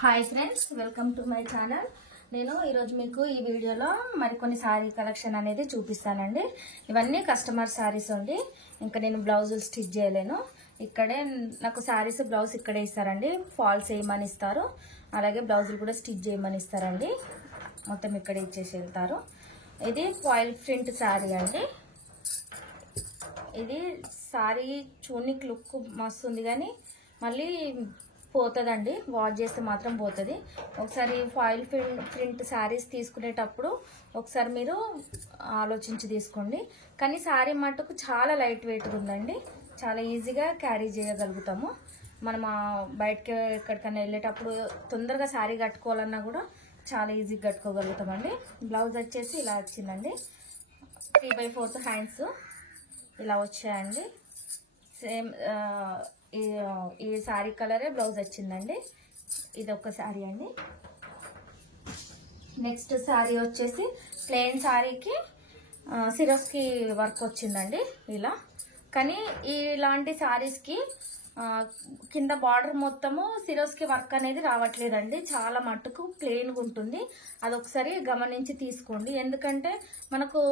Hi friends, welcome to my channel. నేను ఈరోజు మీకు ఈ వీడియోలో మరికొన్ని శారీ కలెక్షన్ అనేది చూపిస్తానండి. ఇవన్నీ కస్టమర్ శారీస్ అండి. ఇంకా నేను బ్లౌజులు స్టిచ్ చేయలేను. ఇక్కడే నాకు శారీస్ బ్లౌజ్ ఇక్కడే ఇస్తారండి. ఫాల్స్ వేయమని ఇస్తారు, అలాగే బ్లౌజులు కూడా స్టిచ్ చేయమని ఇస్తారండి. మొత్తం ఇక్కడే ఇచ్చేసి వెళ్తారు. ఇది ఫాయిల్ ప్రింట్ శారీ అండి. ఇది శారీ చూనికి లుక్ మస్తు ఉంది, కానీ మళ్ళీ పోతుందండి. వాష్ చేస్తే మాత్రం పోతుంది. ఒకసారి ఫాయిల్ ప్రింట్ శారీస్ తీసుకునేటప్పుడు ఒకసారి మీరు ఆలోచించి తీసుకోండి. కానీ శారీ మట్టుకు చాలా లైట్ వెయిట్గా ఉందండి. చాలా ఈజీగా క్యారీ చేయగలుగుతాము. మనం బయటకి ఎక్కడికైనా వెళ్ళేటప్పుడు తొందరగా శారీ కట్టుకోవాలన్నా కూడా చాలా ఈజీగా కట్టుకోగలుగుతామండి. బ్లౌజ్ వచ్చేసి ఇలా వచ్చిందండి. 3/4 హ్యాండ్స్ ఇలా వచ్చాయండి. సేమ్ ఈ శారీ కలరే బ్లౌజ్ వచ్చిందండి. ఇది ఒక శారీ అండి. నెక్స్ట్ శారీ వచ్చేసి ప్లెయిన్ శారీకి సిరోస్కి వర్క్ వచ్చిందండి ఇలా. కానీ ఇలాంటి శారీస్కి కింద బార్డర్ మొత్తము సిరోస్కి వర్క్ అనేది రావట్లేదండి. చాలా మట్టుకు ప్లెయిన్గా ఉంటుంది. అదొకసారి గమనించి తీసుకోండి. ఎందుకంటే మనకు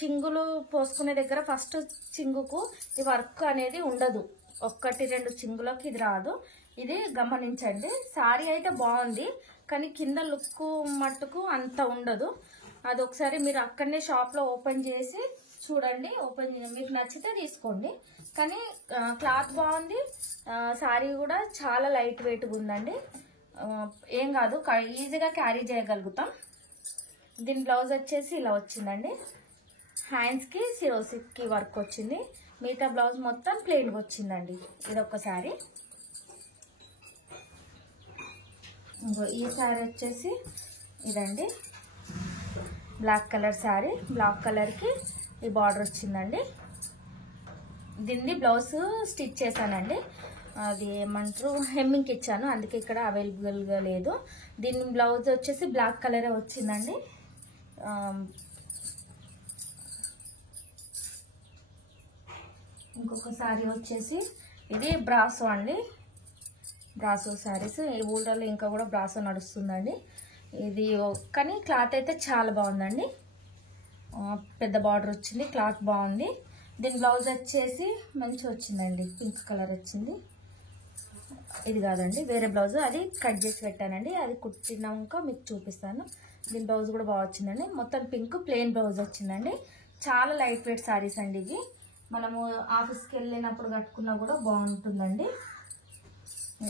చింగులు పోసుకునే దగ్గర ఫస్ట్ చింగుకు ఈ వర్క్ అనేది ఉండదు. 1-2 చింగులకి ఇది రాదు. ఇది గమనించండి. శారీ అయితే బాగుంది, కానీ కింద లుక్ మట్టుకు అంత ఉండదు. అది ఒకసారి మీరు అక్కడనే షాప్లో ఓపెన్ చేసి చూడండి. మీకు నచ్చితే తీసుకోండి. కానీ క్లాత్ బాగుంది. శారీ కూడా చాలా లైట్ వెయిట్గా ఉందండి. ఏం కాదు, ఈజీగా క్యారీ చేయగలుగుతాం. దీని బ్లౌజ్ వచ్చేసి ఇలా వచ్చిందండి. హ్యాండ్స్కి సిరోసికి వర్క్ వచ్చింది. మిగతా బ్లౌజ్ మొత్తం ప్లెయిన్గా వచ్చిందండి. ఇదొక శారీ. ఈ శారీ వచ్చేసి ఇదండి, బ్లాక్ కలర్ శారీ. బ్లాక్ కలర్కి ఈ బార్డర్ వచ్చిందండి. దీన్ని బ్లౌజ్ స్టిచ్ చేశానండి. అది ఏమంటారు, హెమ్మింగ్కి ఇచ్చాను, అందుకే ఇక్కడ అవైలబుల్గా లేదు. దీని బ్లౌజ్ వచ్చేసి బ్లాక్ కలరే వచ్చిందండి. ఇంకొక శారీ వచ్చేసి ఇది బ్రాసో అండి. బ్రాసో శారీస్ ఈ ఊళ్ళలో ఇంకా కూడా బ్రాసో నడుస్తుందండి. ఇది కానీ క్లాత్ అయితే చాలా బాగుందండి. పెద్ద బార్డర్ వచ్చింది, క్లాత్ బాగుంది. దీని బ్లౌజ్ వచ్చేసి మంచిగా వచ్చిందండి. పింక్ కలర్ వచ్చింది. ఇది కాదండి, వేరే బ్లౌజ్, అది కట్ చేసి పెట్టానండి. అది కుట్టినాక మీకు చూపిస్తాను. దీని బ్లౌజ్ కూడా బాగా వచ్చిందండి. మొత్తం పింక్ ప్లెయిన్ బ్లౌజ్ వచ్చిందండి. చాలా లైట్ వెయిట్ శారీస్ అండి ఇవి. మనము ఆఫీస్కి వెళ్ళినప్పుడు కట్టుకున్నా కూడా బాగుంటుందండి.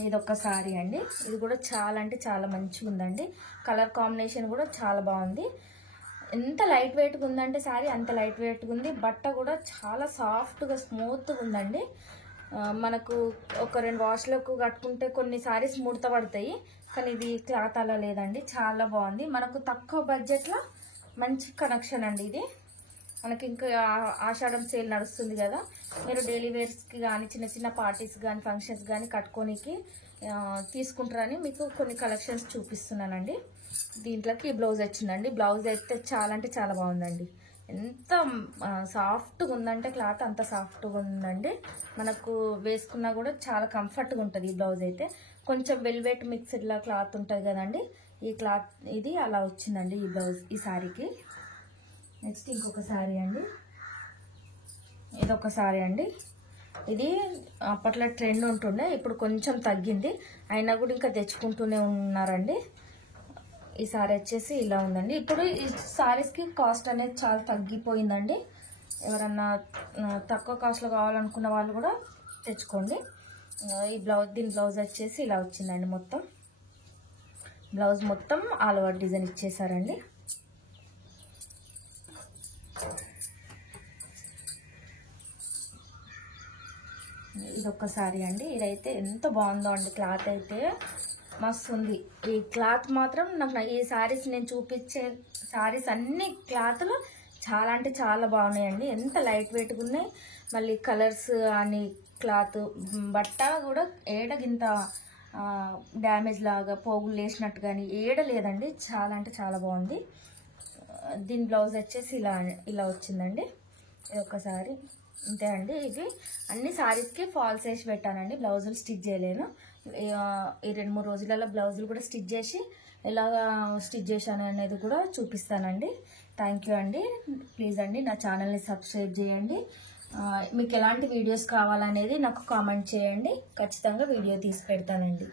ఇదొక శారీ అండి. ఇది కూడా చాలా అంటే చాలా మంచిగా ఉందండి. కలర్ కాంబినేషన్ కూడా చాలా బాగుంది. ఎంత లైట్ వెయిట్గా ఉందంటే శారీ అంత లైట్ వెయిట్గా ఉంది. బట్ట కూడా చాలా సాఫ్ట్గా స్మూత్గా ఉందండి. మనకు ఒక 2 వాష్లకు కట్టుకుంటే కొన్ని శారీస్ ముడత పడతాయి, కానీ ఇది క్లాత్ అలా లేదండి. చాలా బాగుంది. మనకు తక్కువ బడ్జెట్లో మంచి కనెక్షన్ అండి ఇది. మనకి ఇంకా ఆషాఢం సేల్ నడుస్తుంది కదా, మీరు డైలీ వేర్స్కి కానీ చిన్న చిన్న పార్టీస్ కానీ ఫంక్షన్స్ కానీ కట్టుకోనికి తీసుకుంటారని మీకు కొన్ని కలెక్షన్స్ చూపిస్తున్నానండి. దీంట్లోకి బ్లౌజ్ వచ్చిందండి. బ్లౌజ్ అయితే చాలా అంటే చాలా బాగుందండి. ఎంత సాఫ్ట్గా ఉందంటే క్లాత్ అంత సాఫ్ట్గా ఉందండి. మనకు వేసుకున్నా కూడా చాలా కంఫర్ట్గా ఉంటుంది. ఈ బ్లౌజ్ అయితే కొంచెం వెల్వెట్ మిక్స్డ్లా క్లాత్ ఉంటుంది కదండి, ఈ క్లాత్ ఇది అలా వచ్చిందండి ఈ బ్లౌజ్ ఈ శారీకి. నెక్స్ట్ ఇంకొక శారీ అండి. ఇదొక శారీ అండి. ఇది అప్పట్లో ట్రెండ్ ఉంటుండే, ఇప్పుడు కొంచెం తగ్గింది. అయినా కూడా ఇంకా తెచ్చుకుంటూనే ఉన్నారండి. ఈ శారీ వచ్చేసి ఇలా ఉందండి. ఇప్పుడు ఈ శారీస్కి కాస్ట్ అనేది చాలా తగ్గిపోయిందండి. ఎవరన్నా తక్కువ కాస్ట్లో కావాలనుకున్న వాళ్ళు కూడా తెచ్చుకోండి. ఈ బ్లౌజ్, దీని బ్లౌజ్ వచ్చేసి ఇలా వచ్చిందండి. మొత్తం బ్లౌజ్ మొత్తం ఆల్ ఓవర్ డిజైన్ ఇచ్చేసారండి. ఇదొక శారీ అండి. ఇదైతే ఎంత బాగుందో అండి. క్లాత్ అయితే మస్తు ఉంది. ఈ క్లాత్ మాత్రం నాకు ఈ శారీస్ నేను చూపించే శారీస్ అన్ని క్లాత్లు చాలా అంటే చాలా బాగున్నాయండి. ఎంత లైట్ వెయిట్గా ఉన్నాయి. మళ్ళీ కలర్స్ అని క్లాత్ బట్ట కూడా ఏడగింత డ్యామేజ్ లాగా పోగులు వేసినట్టు కానీ ఏడ లేదండి. చాలా అంటే చాలా బాగుంది. దీని బ్లౌజ్ వచ్చేసి ఇలా వచ్చిందండి. ఇది ఒకసారి అంతే అండి. ఇవి అన్ని శారీస్కి ఫాల్స్ వేసి పెట్టానండి. బ్లౌజులు స్టిచ్ చేయలేను. ఈ 2-3 రోజులలో బ్లౌజులు కూడా స్టిచ్ చేసి ఎలాగా స్టిచ్ చేశాను అనేది కూడా చూపిస్తానండి. థ్యాంక్ యూ అండి. ప్లీజ్ అండి నా ఛానల్ని సబ్స్క్రైబ్ చేయండి. మీకు ఎలాంటి వీడియోస్ కావాలనేది నాకు కామెంట్ చేయండి. ఖచ్చితంగా వీడియో తీసి పెడతానండి.